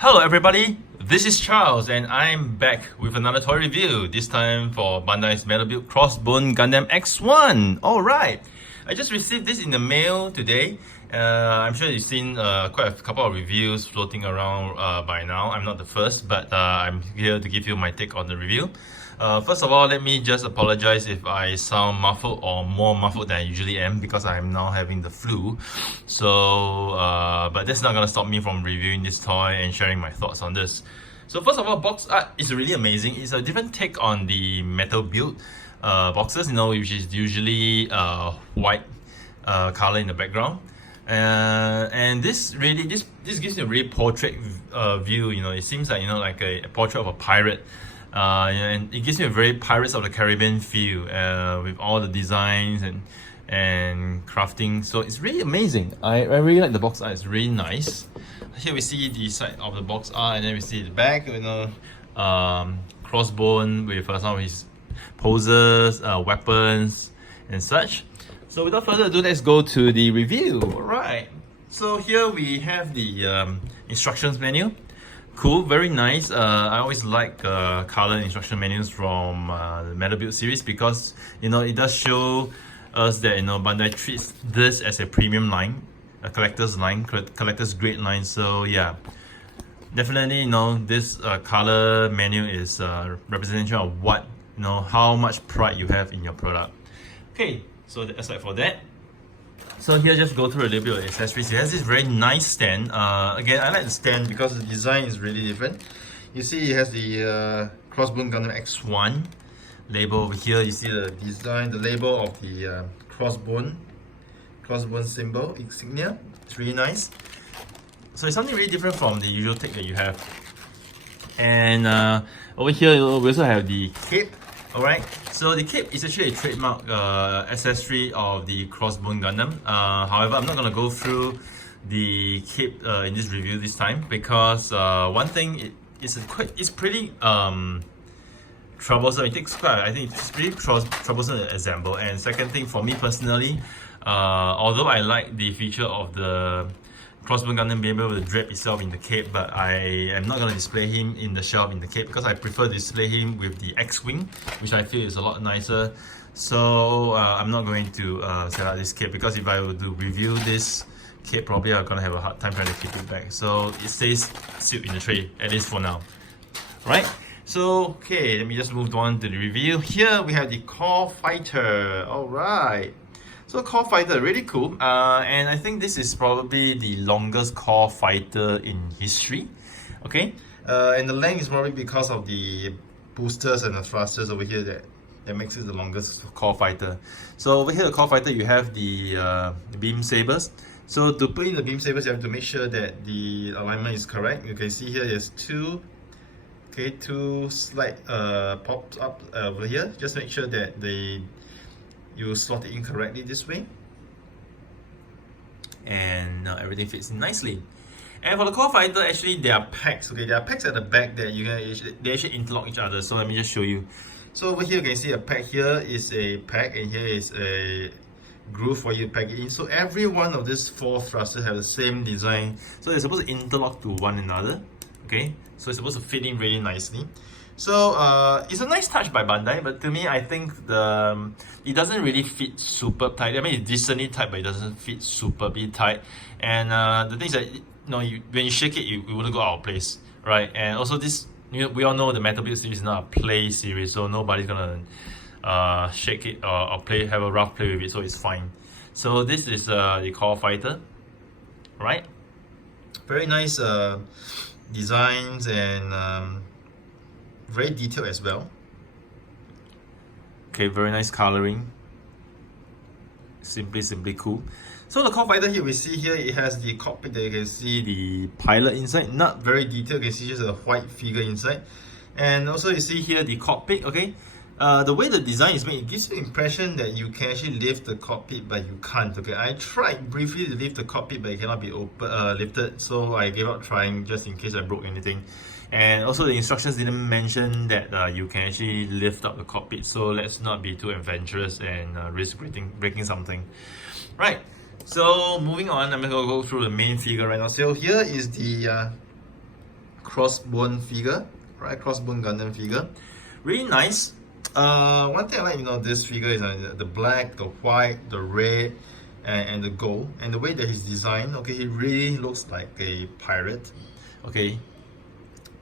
Hello everybody, this is Charles and I'm back with another toy review, this time for Bandai's Metal Build Crossbone Gundam X-1. Alright, I just received this in the mail today. I'm sure you've seen quite a couple of reviews floating around by now. I'm not the first, but I'm here to give you my take on the review. First of all, let me just apologize if I sound muffled or more muffled than I usually am because I'm now having the flu. So, but that's not gonna stop me from reviewing this toy and sharing my thoughts on this. So first of all, box art is really amazing. It's a different take on the metal build boxes, which is usually white color in the background. And this gives you a really portrait view. It seems like like a portrait of a pirate. And it gives me a very Pirates of the Caribbean feel with all the designs and crafting. So it's really amazing. I really like the box art. It's really nice. Here we see the side of the box art, and then we see the back. Crossbone with some of his poses, weapons, and such. So without further ado, let's go to the review. Alright. So here we have the instructions menu. Cool, very nice. I always like color instruction menus from the Metal Build series because it does show us that Bandai treats this as a premium line, a collector's line, collector's grade line. So yeah, definitely this color menu is a representation of what how much pride you have in your product. Okay, so aside for that. So here, just go through a little bit of accessories. It has this very nice stand. Again, I like the stand because the design is really different. You see it has the Crossbone Gundam X-1 label over here. You see the design, the label of the Crossbone symbol, insignia. It's really nice. So it's something really different from the usual take that you have. And over here, we also have the cape. Alright, so the cape is actually a trademark accessory of the Crossbone Gundam. However, I'm not going to go through the cape in this review this time because one thing, it's pretty troublesome. I think it's pretty troublesome to assemble. And second thing, for me personally, although I like the feature of the Crossbone Gundam being able to drape itself in the cape, but I am not going to display him in the shelf in the cape because I prefer to display him with the X-Wing, which I feel is a lot nicer. So I'm not going to set out this cape because if I were to review this cape, probably I'm going to have a hard time trying to keep it back. So it stays sealed in the tray, at least for now. Right? So, okay, let me just move on to the review. Here we have the Core Fighter. Alright. So Core Fighter, really cool, and I think this is probably the longest Core Fighter in history. Okay, and the length is probably because of the boosters and the thrusters over here that makes it the longest Core Fighter. So over here, the Core Fighter, you have the beam sabers. So to put in the beam sabers, you have to make sure that the alignment is correct. You can see here there's two slight pops up over here. Just make sure that you slot it in correctly this way, and everything fits in nicely. And for the Core Fighter, actually there are pegs. Okay, there are pegs at the back that they actually interlock each other. So let me just show you. So over here you can see a peg. Here is a peg, and here is a groove for you to peg it in. So every one of these four thrusters have the same design. So they're supposed to interlock to one another. Okay, so it's supposed to fit in really nicely. So it's a nice touch by Bandai, but to me, I think it doesn't really fit super tight. I mean, it's decently tight, but it doesn't fit superbly tight. And the thing is that when you shake it, it wouldn't go out of place, right? And also this, we all know the Metal Build series is not a play series, so nobody's gonna shake it or have a rough play with it, so it's fine. So this is the Core Fighter, right? Very nice designs and very detailed as well. Okay, very nice coloring. Simply cool. So the Core Fighter here, we see here it has the cockpit that you can see the pilot inside. Not very detailed, you can see just a white figure inside. And also you see here the cockpit, okay? The way the design is made, it gives you the impression that you can actually lift the cockpit, but you can't. Okay, I tried briefly to lift the cockpit, but it cannot be lifted, so I gave up trying just in case I broke anything. And also the instructions didn't mention that you can actually lift up the cockpit, so let's not be too adventurous and risk breaking something. Right, so moving on, I'm going to go through the main figure right now. So here is the Crossbone figure, right? Crossbone Gundam figure, really nice. One thing I like, this figure is the black, the white, the red, and the gold, and the way that he's designed. Okay, he really looks like a pirate. Okay,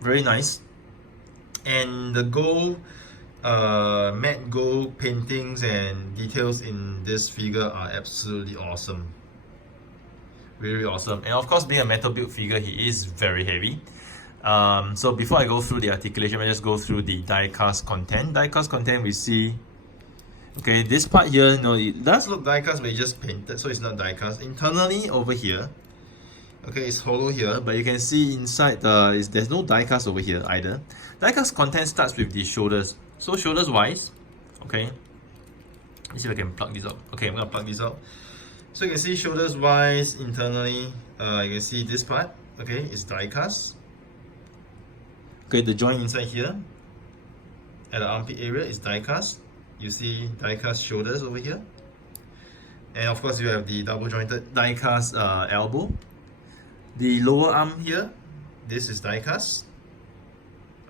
very nice. And the gold, matte gold paintings and details in this figure are absolutely awesome. Really awesome. And of course, being a metal build figure, he is very heavy. So before I go through the articulation, I just go through the die-cast content. Die-cast content, we see, okay, this part here, it does look die-cast, but it's just painted, so it's not die-cast. Internally, over here, okay, it's hollow here, but you can see inside, there's no die-cast over here either. Die-cast content starts with the shoulders. So shoulders-wise, okay, let's see if I can plug this up. Okay, I'm gonna plug this up. So you can see shoulders wise internally, you can see this part, okay, is die cast. Okay, the joint inside here at the armpit area is die cast. You see die cast shoulders over here. And of course you have the double jointed die cast elbow. The lower arm here, this is die cast.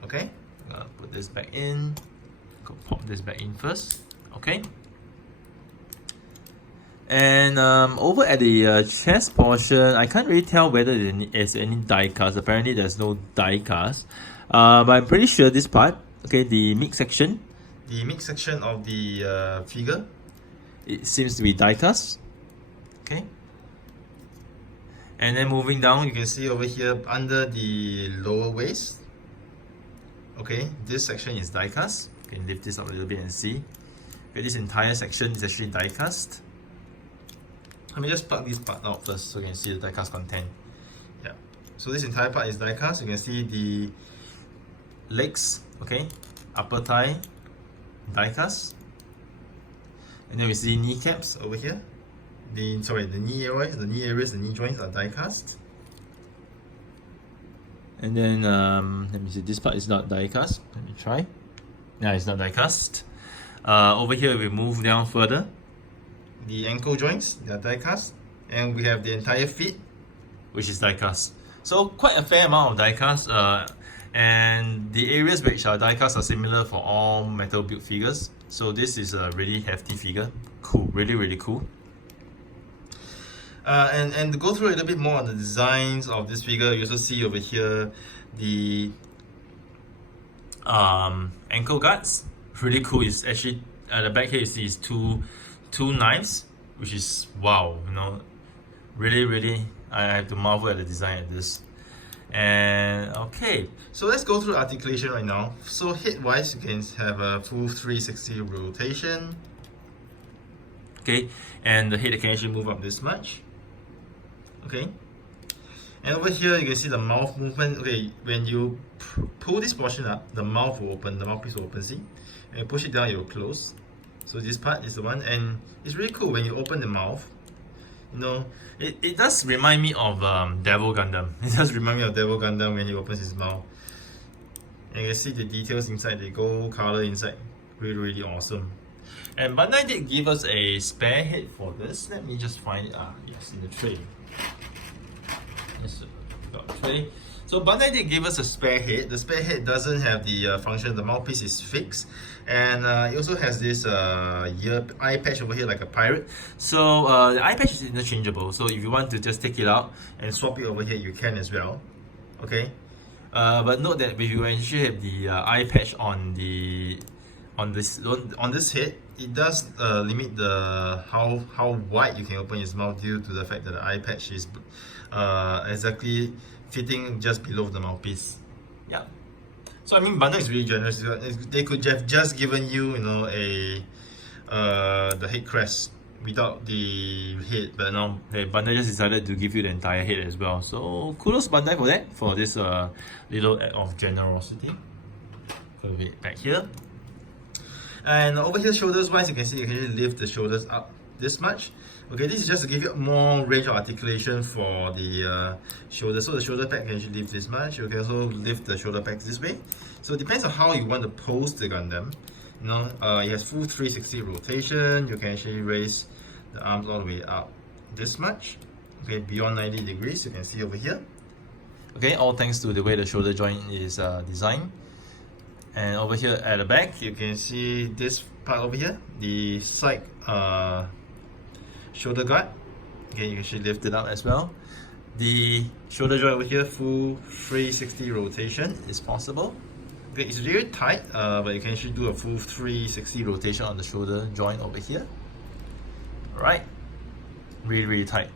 Okay, I'm gonna put this back in. Go pop this back in first. Okay. And over at the chest portion, I can't really tell whether there's any die cast. Apparently there's no die cast, but I'm pretty sure this part, okay, the mid section of the figure, it seems to be die cast. Okay, and then moving down, you can see over here under the lower waist, okay, this section is die cast. You can lift this up a little bit and see, okay, this entire section is actually die cast. Let me just plug this part out first so you can see the die-cast content. Yeah. So this entire part is die-cast. You can see the legs, okay, upper thigh, die-cast. And then we see kneecaps over here. The knee areas, the knee joints are die-cast. And then let me see, this part is not die-cast. Let me try. Yeah, it's not die-cast. Over here we move down further. The ankle joints, they are die-cast, and we have the entire feet, which is die-cast. So quite a fair amount of die-cast, and the areas which are die-cast are similar for all metal build figures. So this is a really hefty figure. Cool, really cool. And to go through a little bit more on the designs of this figure, you also see over here the ankle guards. Really cool. It's actually at the back here you see is two knives, which is wow, really I have to marvel at the design of this. And okay, so let's go through articulation right now. So head wise, you can have a full 360 rotation, okay, and the head can actually move up this much, okay. And over here you can see the mouth movement. Okay, when you pull this portion up, the mouth will open, the mouthpiece will open, see, and you push it down, it will close. So this part is the one, and it's really cool when you open the mouth. It does remind me of Devil Gundam. It does remind me of Devil Gundam when he opens his mouth. And you can see the details inside, the gold color inside. Really awesome. And Bandai did give us a spare head for this. Let me just find it. Yes, in the tray. Yes, got the tray. So Bandai did give us a spare head. The spare head doesn't have the function, the mouthpiece is fixed. And it also has this eye patch over here like a pirate. So the eye patch is interchangeable. So if you want to just take it out and swap it over here, you can as well. Okay. But note that if you actually have the eye patch on this head, it does limit the how wide you can open his mouth due to the fact that the eye patch is exactly fitting just below the mouthpiece. Yeah. So I mean, Bandai is really generous. They could have just given you, the head crest without the head, but no, Bandai just decided to give you the entire head as well. So kudos Bandai for that, for this little act of generosity. Put it back here. And over here, shoulders wise, you can see you can really lift the shoulders up this much. Okay, this is just to give you more range of articulation for the shoulder. So the shoulder pad can actually lift this much. You can also lift the shoulder pad this way. So it depends on how you want to pose the Gundam. It has full 360 rotation. You can actually raise the arms all the way up this much. Okay, beyond 90 degrees, you can see over here. Okay, all thanks to the way the shoulder joint is designed. And over here at the back, you can see this part over here, the side shoulder guard. Okay, you can actually lift it up as well. The shoulder joint over here, full 360 rotation is possible. Okay, it's very tight, but you can actually do a full 360 rotation on the shoulder joint over here. Alright, really tight.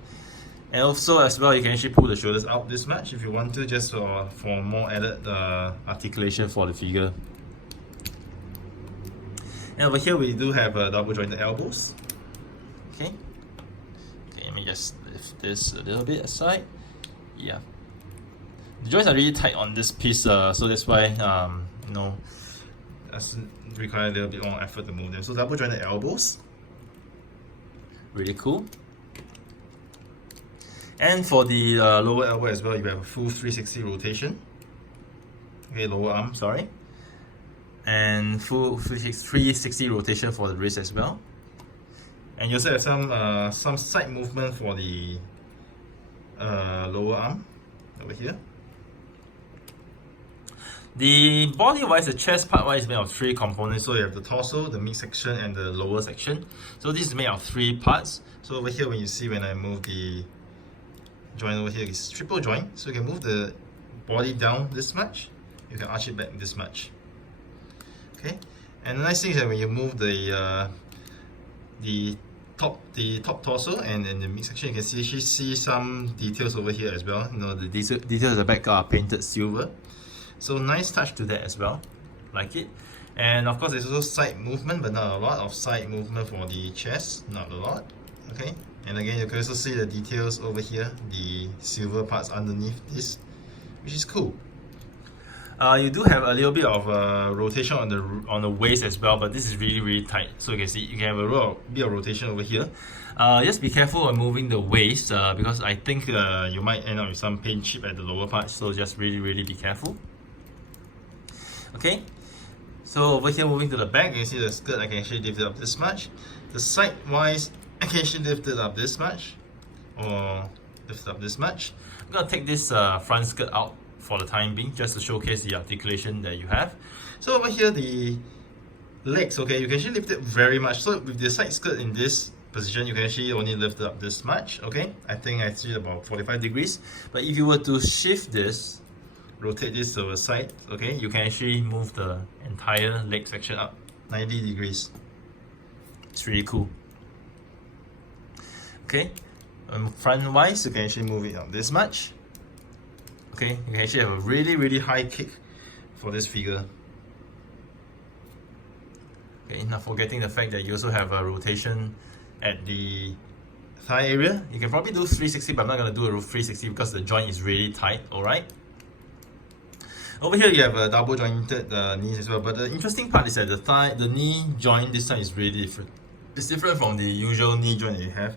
And also as well, you can actually pull the shoulders up this much if you want to, just for more added articulation for the figure. And over here we do have double jointed elbows. Okay, let me just lift this a little bit aside. Yeah, the joints are really tight on this piece, so that's why you know, that's require a little bit more effort to move them. So double jointed elbows, really cool. And for the lower elbow as well, you have a full 360 rotation. Okay, lower arm, sorry. And full 360 rotation for the wrist as well. And you also have some side movement for the lower arm over here. The body-wise, the chest part-wise is made of 3 components. So you have the torso, the mid-section, and the lower section. So this is made of 3 parts. So over here, when I move the joint over here, it's triple joint. So you can move the body down this much, you can arch it back this much. Okay, and the nice thing is that when you move the top torso and the midsection, you can see some details over here as well. You know, the details at the back are painted silver. So nice touch to that as well, like it. And of course, there's also side movement, but not a lot of side movement for the chest, not a lot. Okay, and again, you can also see the details over here, the silver parts underneath this, which is cool. You do have a little bit of rotation on the waist as well, but this is really tight. So you can see you can have a bit of rotation over here. Just be careful when moving the waist because I think you might end up with some paint chip at the lower part. So just really be careful. Okay. So over here, moving to the back, you can see the skirt. I can actually lift it up this much. The side wise, I can actually lift it up this much, or lift it up this much. I'm gonna take this front skirt out for the time being, just to showcase the articulation that you have. So over here, the legs, okay, you can actually lift it very much. So with the side skirt in this position, you can actually only lift it up this much, okay? I think I see about 45 degrees. But if you were to shift this, rotate this to the side, okay, you can actually move the entire leg section up 90 degrees. It's really cool. Okay, front wise, you can actually move it up this much. Okay, you can actually have a really high kick for this figure. Okay, not forgetting the fact that you also have a rotation at the thigh area. You can probably do 360, but I'm not going to do a 360 because the joint is really tight, alright? Over here you have a double jointed knees as well, but the interesting part is that the knee joint this time is really different. It's different from the usual knee joint that you have.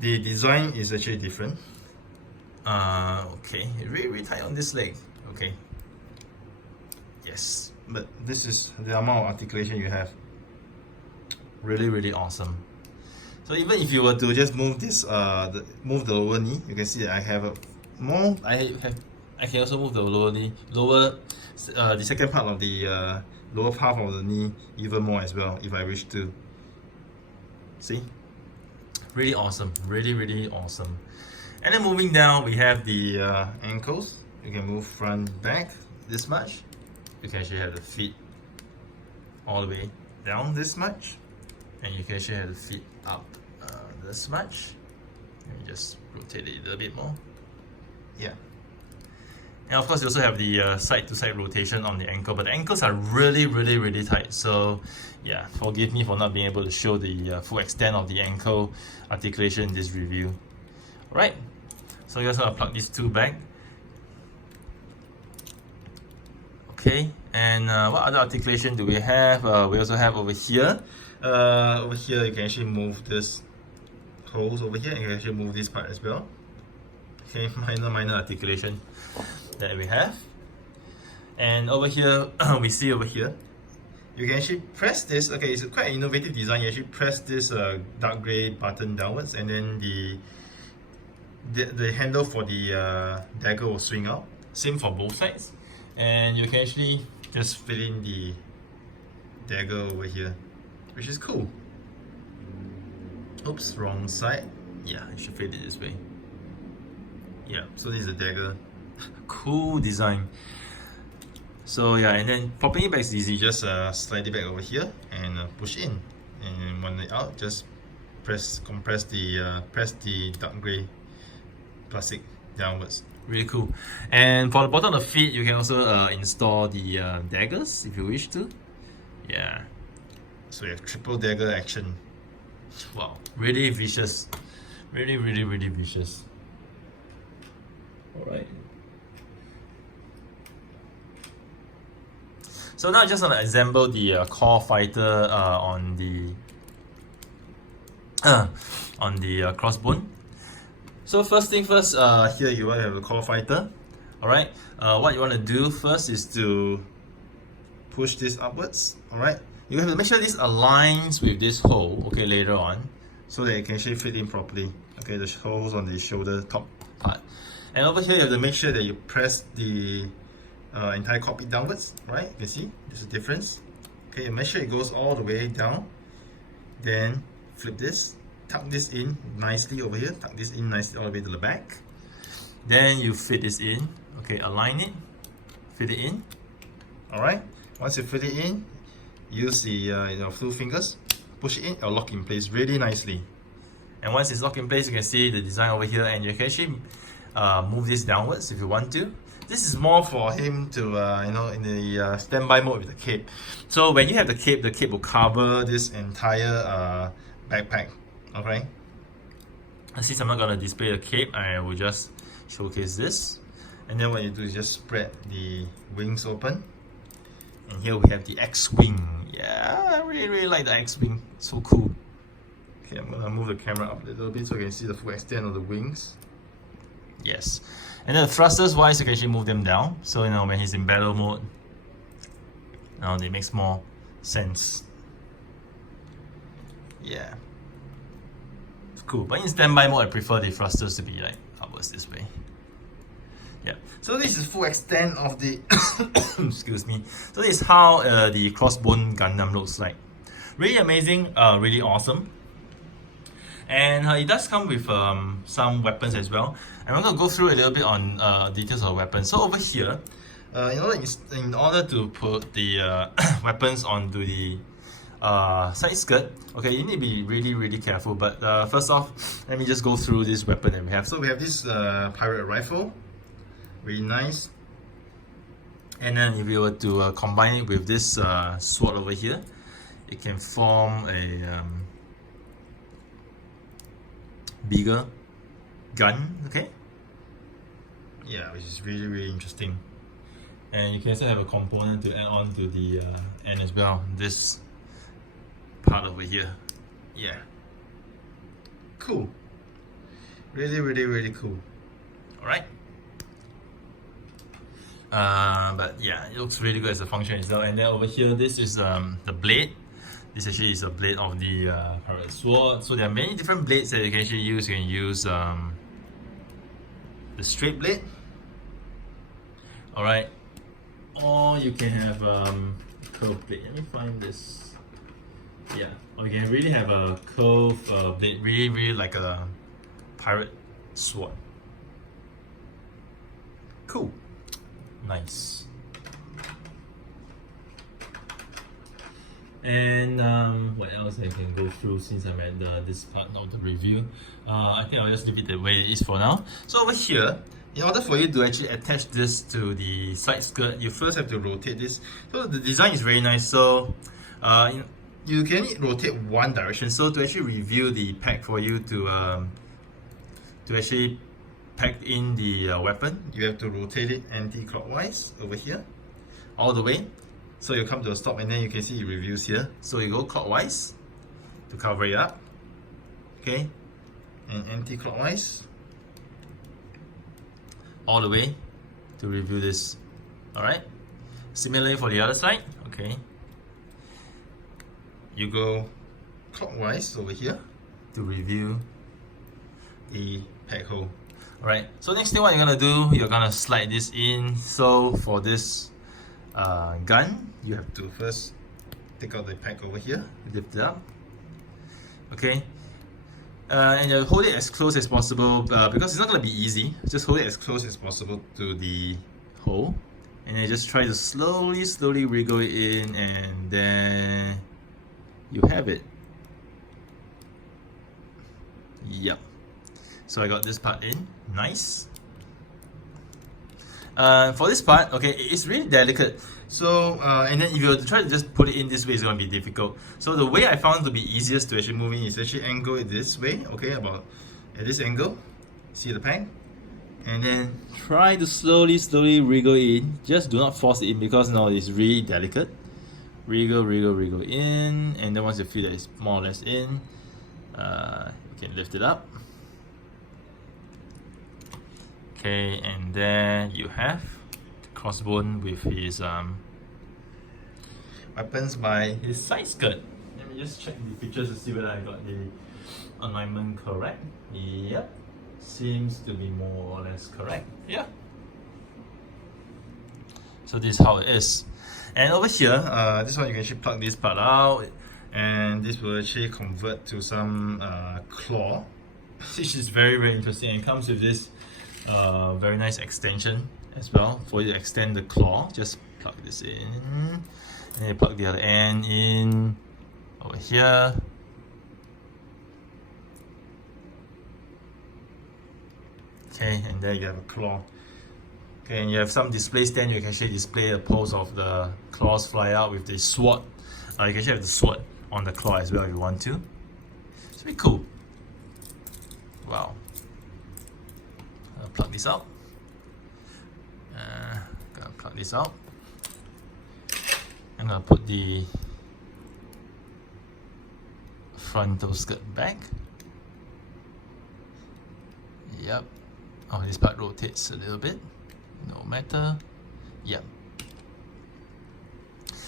The design is actually different. Okay, really tight on this leg. Okay. Yes, but this is the amount of articulation you have. Really awesome. So even if you were to just move this, move the lower knee, you can see that I have a more. I can also move the lower knee, the second part of the lower half of the knee even more as well if I wish to. See, really awesome, really awesome. And then moving down, we have the ankles. You can move front, back this much. You can actually have the feet all the way down this much, and you can actually have the feet up this much. Let me just rotate it a little bit more. Yeah. And of course, you also have the side-to-side rotation on the ankle, but the ankles are really tight. So yeah, forgive me for not being able to show the full extent of the ankle articulation in this review. Alright, so you just want to plug these two back. Okay, and what other articulation do we have? We also have over here. Over here, you can actually move this holes over here, and you can actually move this part as well. Okay, minor articulation that we have. And over here, we see over here, you can actually press this. Okay, it's quite an innovative design. You actually press this dark gray button downwards, and then the handle for the dagger will swing out. Same for both sides, and you can actually just fit in the dagger over here, which is cool. Oops, wrong side. Yeah, you should fit it this way. Yeah, so this is the dagger. Cool design. So yeah, and then popping it back is easy. Just slide it back over here and push in, and when it out, just press the dark gray plastic downwards. Really cool. And for the bottom of the feet, you can also install the daggers if you wish to. Yeah. So you have triple dagger action. Wow, really vicious. Really vicious. Alright. So now I just want to assemble the core fighter on the crossbone. So first thing first, here you want to have the core fighter. Alright, what you want to do first is to push this upwards. Alright, you have to make sure this aligns with this hole, okay, later on, so that it can actually fit in properly. Okay, the holes on the shoulder top part. And over here you have to make sure that you press the entire cockpit downwards. Right, you can see there's a difference. Okay, make sure it goes all the way down. Then flip this, tuck this in nicely over here, tuck this in nicely all the way to the back. Then you fit this in. Okay, align it, fit it in. Alright, once you fit it in, use the 2 fingers, push it in, it'll lock in place really nicely. And once it's locked in place, you can see the design over here, and you can actually move this downwards if you want to. This is more for him to, in the standby mode with the cape. So when you have the cape will cover this entire backpack. Okay. Since I'm not gonna display the cape, I will just showcase this. And then what you do is just spread the wings open. And here we have the X-wing. Yeah, I really like the X-wing. So cool. Okay, I'm gonna move the camera up a little bit so you can see the full extent of the wings. Yes. And then the thrusters wise, you can actually move them down. So when he's in battle mode, now it makes more sense. Yeah. It's cool. But in standby mode, I prefer the thrusters to be like upwards this way. Yeah. So this is full extent of the excuse me. So this is how the Crossbone Gundam looks like. Really amazing, really awesome. And it does come with some weapons as well. And I'm going to go through a little bit on details of weapons. So over here, in order to put the weapons onto the side skirt, okay, you need to be really careful. But first off, let me just go through this weapon that we have. So we have this pirate rifle, really nice. And then if you were to combine it with this sword over here, it can form a bigger gun, okay? Yeah, which is really interesting. And you can also have a component to add on to the end as well, this part over here. Yeah, cool. Really cool. Alright. But yeah, it looks really good as a function itself. And then over here, this is the blade. This actually is a blade of the pirate sword. So there are many different blades that you can actually use. You can use the straight blade. Alright. Or you can have curved blade. Let me find this. Yeah. Or you can really have a curved blade. Really like a pirate sword. Cool. Nice. And what else I can go through since I'm at this part of the review. I think I'll just leave it the way it is for now. So over here, in order for you to actually attach this to the side skirt, you first have to rotate this. So the design is very nice. So you can rotate one direction. So to actually review the pack for you to actually pack in the weapon, you have to rotate it anti-clockwise over here, all the way. So you come to a stop and then you can see it reviews here. So you go clockwise to cover it up, okay, and anti-clockwise all the way to review this. Alright, similarly for the other side, okay, you go clockwise over here to review the pack hole. Alright, so next thing what you're gonna do, you're gonna slide this in. So for this gun, you have to first take out the pack over here, lift it up. Okay, and you hold it as close as possible because it's not gonna be easy. Just hold it as close as possible to the hole, and then just try to slowly wriggle it in, and then you have it. Yep. So I got this part in, nice. For this part, okay, it's really delicate. So, and then if you were to try to just put it in this way, it's going to be difficult. So the way I found to be easiest to actually move in is actually angle it this way, okay, about at this angle. See the peg? And then try to slowly wriggle it in. Just do not force it in because now it's really delicate. Wriggle in, and then once you feel that it's more or less in, you can lift it up. Okay, and then you have the Crossbone with his weapons by his side skirt. Let me just check the pictures to see whether I got the alignment correct. Yep, seems to be more or less correct. Yeah. So this is how it is. And over here, this one you can actually plug this part out, and this will actually convert to some claw, which is very interesting, and comes with this very nice extension as well for you to extend the claw. Just plug this in, and you plug the other end in over here. Okay, and there you have a claw. Okay, and you have some display stand. You can actually display a pose of the claws fly out with the sword. You can actually have the sword on the claw as well if you want to. It's pretty cool. Wow. I'll plug this out. Gonna plug this out. I'm gonna put the frontal skirt back. Yep. Oh, this part rotates a little bit. No matter. Yep.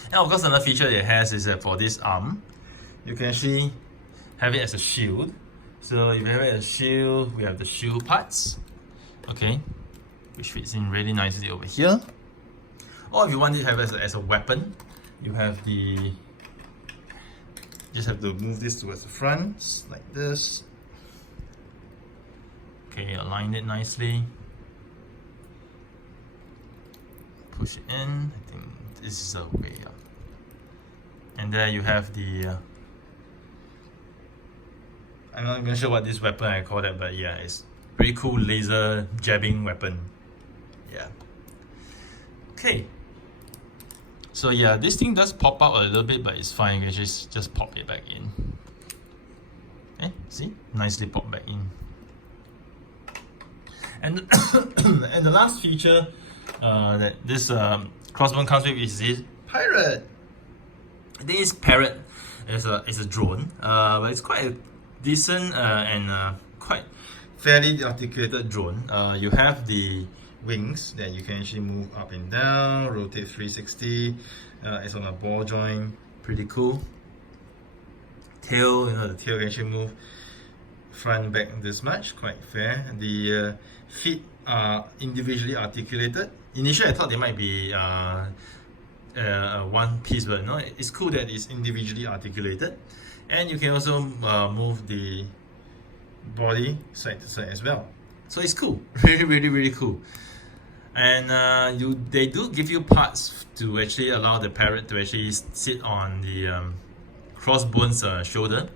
And of course, another feature it has is that for this arm, you can actually have it as a shield. So if you have it as a shield, we have the shield parts. Okay, which fits in really nicely over here. Or if you want to have it as a weapon, you have the, just have to move this towards the front like this. Okay, align it nicely. Push it in. I think this is the way up. And there you have the I'm not even sure what this weapon I call that, but yeah, it's pretty cool laser jabbing weapon. Yeah. Okay. So yeah, this thing does pop out a little bit, but it's fine. You can just pop it back in. Okay, see? Nicely popped back in. And and the last feature that this Crossbone comes with is this pirate. This parrot is a drone, but it's quite a decent and quite fairly articulated drone. You have the wings that you can actually move up and down, rotate 360. It's on a ball joint, pretty cool. Tail, the tail can actually move front back this much, quite fair. The feet are individually articulated. Initially I thought they might be one piece, but no, it's cool that it's individually articulated. And you can also move the body side to side as well. So it's cool, really cool. And they do give you parts to actually allow the parrot to actually sit on the Crossbone's shoulder.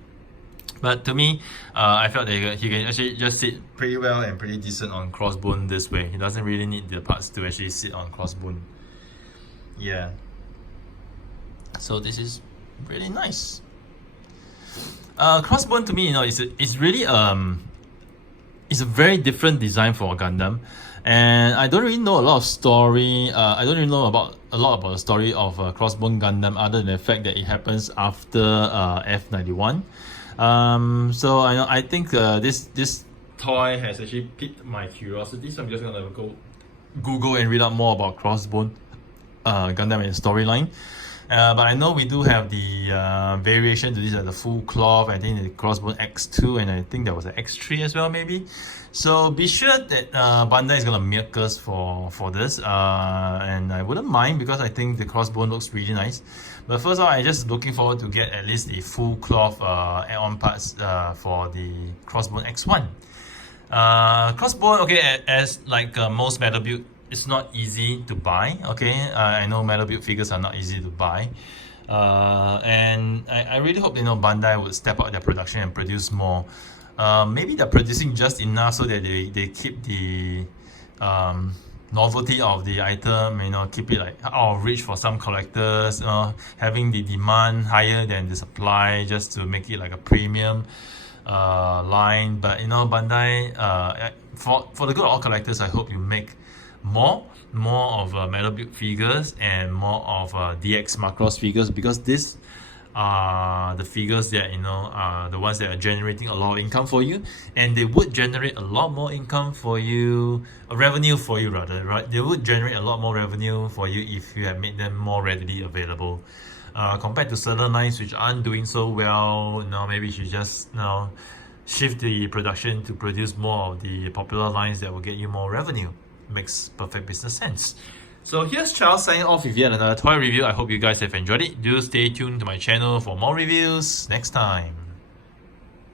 But to me, I felt that he can actually just sit pretty well and pretty decent on Crossbone this way. He doesn't really need the parts to actually sit on Crossbone. Yeah. So this is really nice. Crossbone to me, it's really it's a very different design for a Gundam, and I don't really know a lot of story. I don't really know a lot about the story of Crossbone Gundam other than the fact that it happens after F91. So I think this toy has actually piqued my curiosity. So I'm just gonna go Google and read up more about Crossbone Gundam and storyline. But I know we do have the variation to this, the full cloth. I think the Crossbone X2, and I think there was an X3 as well, maybe. So be sure that Bandai is gonna milk us for this, and I wouldn't mind because I think the Crossbone looks really nice. But first of all, I'm just looking forward to get at least the full cloth add-on parts for the Crossbone X1. Crossbone, okay, as like most metal build, it's not easy to buy. Okay, I know metal build figures are not easy to buy, and I really hope Bandai would step up their production and produce more. Maybe they're producing just enough so that they keep the novelty of the item, keep it like out of reach for some collectors, having the demand higher than the supply just to make it like a premium line. But Bandai, for the good of all collectors, I hope you make more of metal build figures and more of DX Macross figures, because this are the figures that are the ones that are generating a lot of income for you, and they would generate a lot more income for you, revenue for you rather, right? They would generate a lot more revenue for you if you have made them more readily available, compared to certain lines which aren't doing so well. Maybe you should just shift the production to produce more of the popular lines that will get you more revenue. Makes perfect business sense. So here's Charles signing off with yet another toy review. I hope you guys have enjoyed it. Do stay tuned to my channel for more reviews next time.